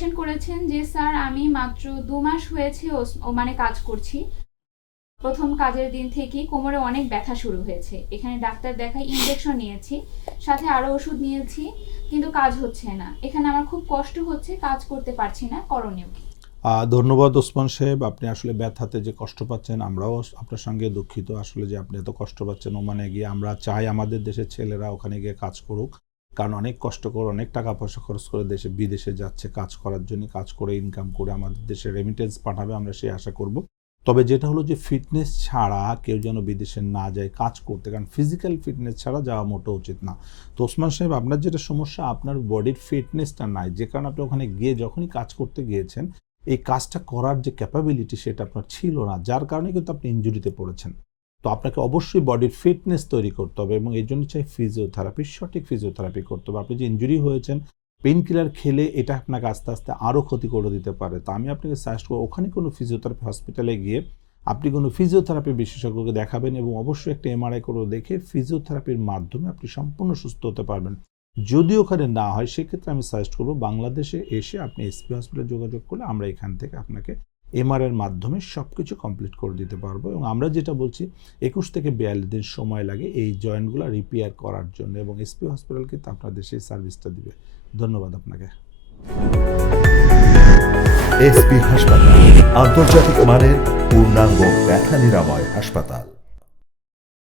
Question করেছেন যে sir আমি মাত্র 2 মাস হয়েছে ওমানে কাজ করছি। প্রথম কাজের দিন থেকেই কোমরে অনেক ব্যথা শুরু হয়েছে। এখানে ডাক্তার দেখাই, ইনজেকশন নিয়েছি, সাথে আরো ওষুধ নিয়েছি, কিন্তু কাজ হচ্ছে না। এখানে আমার খুব কষ্ট হচ্ছে, কাজ করতে পারছি না, করণীয় কি? ধন্যবাদ ওসমান সাহেব। আপনি আসলে ব্যথাতে যে কষ্ট পাচ্ছেন, আমরাও আপনার সঙ্গে দুঃখিত আসলে যে আপনি এত কষ্ট পাচ্ছেন ওমানে গিয়ে। আমরা চাই আমাদের দেশের ছেলেরা ওখানে গিয়ে কাজ করুক, কারণ অনেক কষ্ট করে, অনেক টাকা পয়সা খরচ করে দেশে বিদেশে যাচ্ছে কাজ করার জন্য। কাজ করে ইনকাম করে আমাদের দেশে রেমিটেন্স পাঠাবে, আমরা সেই আশা করব। তবে যেটা হলো যে ফিটনেস ছাড়া কেউ যেন বিদেশে না যায় কাজ করতে, কারণ ফিজিক্যাল ফিটনেস ছাড়া যাওয়া মোটেও উচিত না। তো ওসমান সাহেব, আপনার যেটা সমস্যা, আপনার বডির ফিটনেসটা নাই, যে কারণে আপনি ওখানে গিয়ে যখনই কাজ করতে গিয়েছেন এই কাজটা করার যে ক্যাপাবিলিটি সেটা আপনার ছিল না, যার কারণে কিন্তু আপনি ইনজুরিতে পড়েছেন। তো আপনাকে অবশ্যই বডির ফিটনেস তৈরি করতে হবে এবং এই জন্য চাই ফিজিওথেরাপি, সঠিক ফিজিওথেরাপি করতে হবে। আপনি যে ইনজুরি হয়েছেন, পেইন কিলার খেলে এটা আপনাকে আস্তে আস্তে আরও ক্ষতি করে দিতে পারে। তো আমি আপনাকে সাজেস্ট করব ওখানে কোনো ফিজিওথেরাপি হসপিটালে গিয়ে আপনি কোনো ফিজিওথেরাপি বিশেষজ্ঞকে দেখাবেন এবং অবশ্যই একটা এমআরআই করে দেখে ফিজিওথেরাপির মাধ্যমে আপনি সম্পূর্ণ সুস্থ হতে পারবেন। যদি ওখানে না হয় সেক্ষেত্রে আমি সাজেস্ট করবো বাংলাদেশে এসে আপনি এসপি হসপিটালে যোগাযোগ করলে আমরা এখান থেকে আপনাকে এমআরআইয়ের মাধ্যমে সব কিছু কমপ্লিট করে দিতে পারবো। এবং আমরা যেটা বলছি 21 থেকে 42 দিন সময় লাগে এই জয়েন্টগুলো রিপেয়ার করার জন্য, এবং এসপি হসপিটাল কিন্তু আপনার দেশে এই সার্ভিসটা দিবে। ধন্যবাদ আপনাকে। এসপি হাসপাতাল, আন্তর্জাতিক মানের পূর্ণাঙ্গ ব্যথা নিরাময় হাসপাতাল।